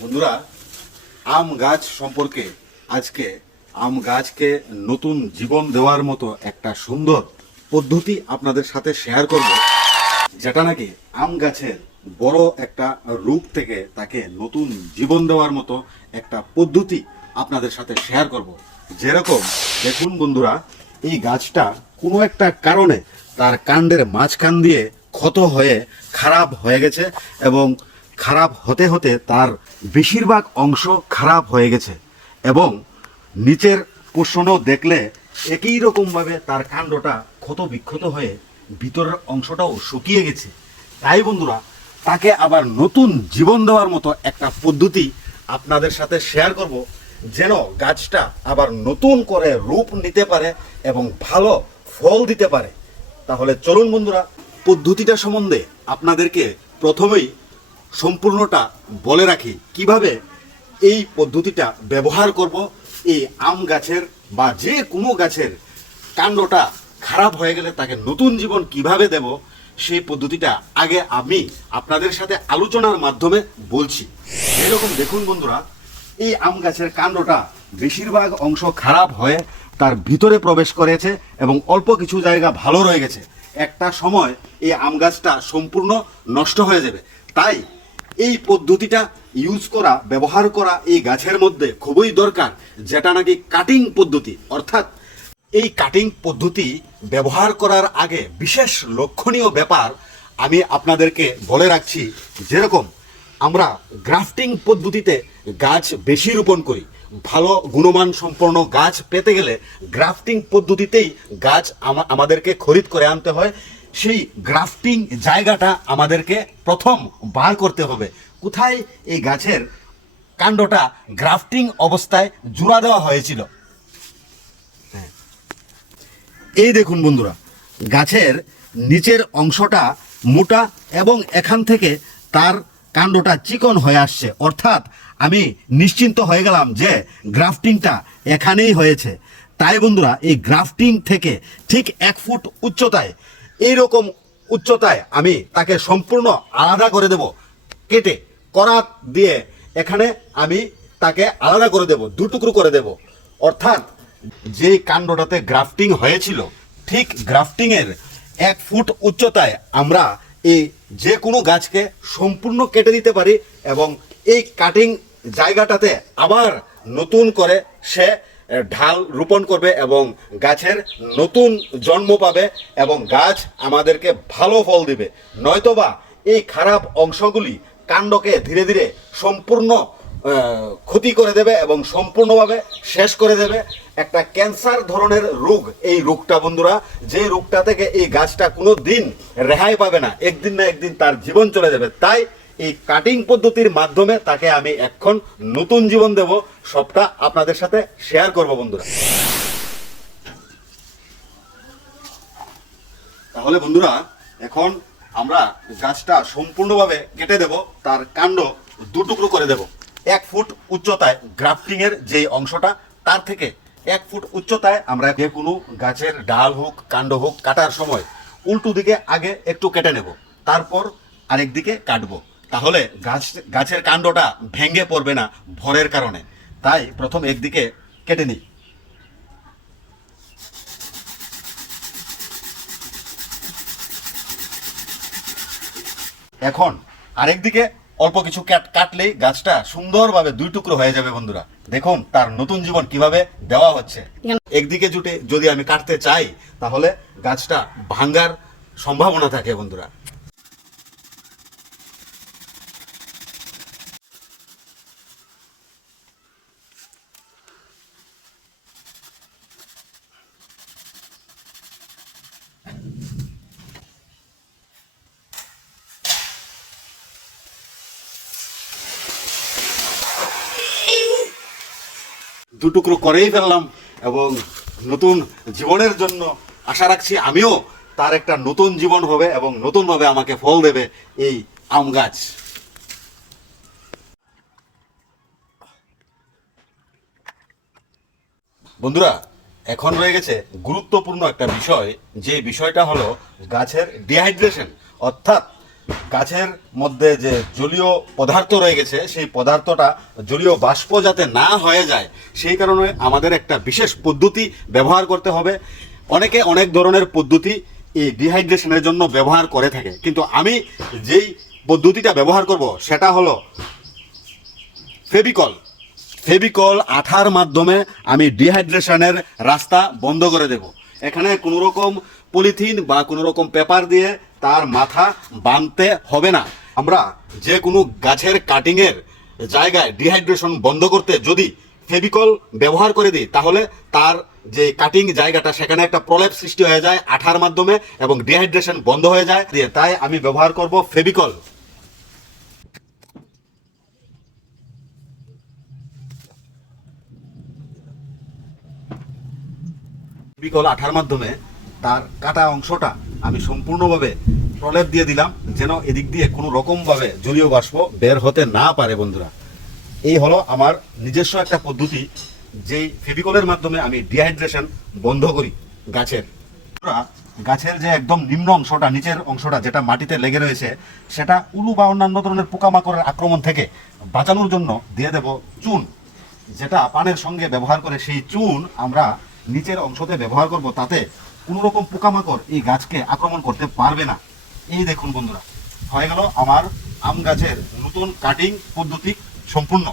বন্ধুরা, আম গাছ সম্পর্কে আজকে আম গাছকে নতুন জীবন দেওয়ার মতো একটা সুন্দর পদ্ধতি আপনাদের সাথে শেয়ার করব, যেটা নাকি আম গাছের বড় একটা রূপ থেকে তাকে নতুন জীবন দেওয়ার মতো একটা পদ্ধতি আপনাদের সাথে শেয়ার করব। যেরকম দেখুন বন্ধুরা, এই গাছটা কোনো একটা কারণে তার কাণ্ডের মাঝখান দিয়ে ক্ষত হয়ে খারাপ হয়ে গেছে এবং খারাপ হতে হতে তার বেশিরভাগ অংশ খারাপ হয়ে গেছে এবং নিচের পোষণও দেখলে একই রকমভাবে তার কাণ্ডটা ক্ষত বিক্ষত হয়ে ভিতরের অংশটাও শুকিয়ে গেছে। তাই বন্ধুরা, তাকে আবার নতুন জীবন দেওয়ার মতো একটা পদ্ধতি আপনাদের সাথে শেয়ার করব, যেন গাছটা আবার নতুন করে রূপ নিতে পারে এবং ভালো ফল দিতে পারে। তাহলে চলুন বন্ধুরা, পদ্ধতিটা সম্বন্ধে আপনাদেরকে প্রথমেই সম্পূর্ণটা বলে রাখি, কিভাবে এই পদ্ধতিটা ব্যবহার করব। এই আম গাছের বা যে কোনো গাছের কাণ্ডটা খারাপ হয়ে গেলে তাকে নতুন জীবন কিভাবে দেব, সেই পদ্ধতিটা আগে আমি আপনাদের সাথে আলোচনার মাধ্যমে বলছি। এরকম দেখুন বন্ধুরা, এই আম গাছের কাণ্ডটা বেশিরভাগ অংশ খারাপ হয়ে তার ভিতরে প্রবেশ করেছে এবং অল্প কিছু জায়গা ভালো রয়ে গেছে। একটা সময় এই আম গাছটা সম্পূর্ণ নষ্ট হয়ে যাবে। তাই এই পদ্ধতিটা ব্যবহার করা এই গাছের মধ্যে খুবই দরকার, যেটা নাকি কাটিং পদ্ধতি। অর্থাৎ এই কাটিং পদ্ধতি ব্যবহার করার আগে বিশেষ লক্ষণীয় ব্যাপার আমি আপনাদেরকে বলে রাখছি। যেরকম আমরা গ্রাফটিং পদ্ধতিতে গাছ বেশি রোপণ করি, ভালো গুণমান সম্পন্ন গাছ পেতে গেলে গ্রাফটিং পদ্ধতিতেই গাছ আমাদেরকে খরিদ করে আনতে হয়। সেই গ্রাফটিং জায়গাটা আমাদেরকে প্রথম বার করতে হবে, কোথায় এই গাছের কাণ্ডটা গ্রাফটিং অবস্থায় জোড়া দেওয়া হয়েছিল। এই দেখুন বন্ধুরা, গাছের নিচের অংশটা মোটা এবং এখান থেকে তার কাণ্ডটা চিকন হয়ে আসছে। অর্থাৎ আমি নিশ্চিন্ত হয়ে গেলাম যে গ্রাফটিংটা এখানেই হয়েছে। তাই বন্ধুরা, এই গ্রাফটিং থেকে ঠিক 1 ফুট উচ্চতায়, এইরকম উচ্চতায় আমি তাকে সম্পূর্ণ আলাদা করে দেব, কেটে করাত দিয়ে এখানে আমি তাকে আলাদা করে দেব, 2 টুকরো করে দেব। অর্থাৎ যে কাণ্ডটাতে গ্রাফটিং হয়েছিল, ঠিক গ্রাফটিংয়ের 1 ফুট উচ্চতায় আমরা এই যে কোনো গাছকে সম্পূর্ণ কেটে দিতে পারি এবং এই কাটিং জায়গাটাতে আবার নতুন করে সে ঢাল রোপণ করবে এবং গাছের নতুন জন্ম পাবে এবং গাছ আমাদেরকে ভালো ফল দিবে। নয়তোবা এই খারাপ অংশগুলি কাণ্ডকে ধীরে ধীরে সম্পূর্ণ ক্ষতি করে দেবে এবং সম্পূর্ণভাবে শেষ করে দেবে। একটা ক্যান্সার ধরনের রোগ এই রোগটা বন্ধুরা, যে রোগটা থেকে এই গাছটা কোনো দিন রেহাই পাবে না, একদিন না একদিন তার জীবন চলে যাবে। তাই এই কাটিং পদ্ধতির মাধ্যমে তাকে আমি এখন নতুন জীবন দেব, সবটা আপনাদের সাথে শেয়ার করব বন্ধুরা। তাহলে বন্ধুরা, এখন আমরা গাছটা সম্পূর্ণভাবে কেটে দেব, তার কাণ্ড 2 টুকরো করে দেব। 1 ফুট উচ্চতায় গ্রাফটিং এর যে অংশটা, তার থেকে 1 ফুট উচ্চতায় আমরা যে কোনো গাছের ডাল হোক কাণ্ড হোক কাটার সময় উল্টো দিকে আগে একটু কেটে নেব, তারপর আরেক দিকে কাটবো। তাহলে গাছের কাণ্ডটা ভেঙে পড়বে না ভরের কারণে। তাই প্রথম একদিকে কেটে নিই। এখন আরেকদিকে অল্প কিছু কাটলেই গাছটা সুন্দরভাবে 2 টুকরো হয়ে যাবে বন্ধুরা। দেখুন তার নতুন জীবন কিভাবে দেওয়া হচ্ছে। একদিকে জুটে যদি আমি কাটতে চাই, তাহলে গাছটা ভাঙার সম্ভাবনা থাকে বন্ধুরা। দুটুকরো করেই ফেললাম এবং নতুন জীবনের জন্য আশা রাখছি আমিও তার একটা নতুন জীবন হবে এবং নতুনভাবে আমাকে ফল দেবে এই আম গাছ। বন্ধুরা, এখন রয়ে গেছে গুরুত্বপূর্ণ একটা বিষয়, যে বিষয়টা হলো গাছের ডিহাইড্রেশন। অর্থাৎ গাছের মধ্যে যে জলীয় পদার্থ রয়ে গেছে সেই পদার্থটা জলীয় বাষ্প যাতে না হয়ে যায় সেই কারণে আমাদের একটা বিশেষ পদ্ধতি ব্যবহার করতে হবে। অনেকে অনেক ধরনের পদ্ধতি এই ডিহাইড্রেশনের জন্য ব্যবহার করে থাকে, কিন্তু আমি যেই পদ্ধতিটা ব্যবহার করব সেটা হলো ফেভিকল। ফেভিকল আঠার মাধ্যমে আমি ডিহাইড্রেশনের রাস্তা বন্ধ করে দেব। এখানে কোনো রকম পলিথিন বা কোনো রকম পেপার দিয়ে তার মাথা বাঁধতে হবে না। আমরা যে কোনো গাছের কাটিংয়ের জায়গায় ডিহাইড্রেশন বন্ধ করতে যদি ফেভিকল ব্যবহার করে দিই তাহলে তার যে কাটিং জায়গাটা সেখানে একটা প্রলেপ সৃষ্টি হয়ে যায় আঠার মাধ্যমে এবং ডিহাইড্রেশন বন্ধ হয়ে যায়। তাই আমি ব্যবহার করব ফেভিকল। ফেভিকল আঠার মাধ্যমে তার কাটা অংশটা আমি সম্পূর্ণভাবে প্রলেপ দিয়ে দিলাম যেন এদিক দিয়ে কোনো রকমভাবে জলীয় বাষ্প বের হতে না পারে। বন্ধুরা, এই হলো আমার নিজস্ব একটা পদ্ধতি, যেই ফেভিকলের মাধ্যমে আমি ডিহাইড্রেশন বন্ধ করি গাছের। গাছের যে একদম নিম্ন অংশটা, নিচের অংশটা যেটা মাটিতে লেগে রয়েছে, সেটা উলু বা অন্যান্য ধরনের পোকামাকড়ের আক্রমণ থেকে বাঁচানোর জন্য দিয়ে দেব চুন, যেটা পানের সঙ্গে ব্যবহার করে সেই চুন আমরা নিচের অংশতে ব্যবহার করব, তাতে কোনো রকম পোকামাকড় এই গাছকে আক্রমণ করতে পারবে না। এই দেখুন বন্ধুরা, হয়ে গেল আমার আম গাছের নতুন কাটিং পদ্ধতি সম্পূর্ণ।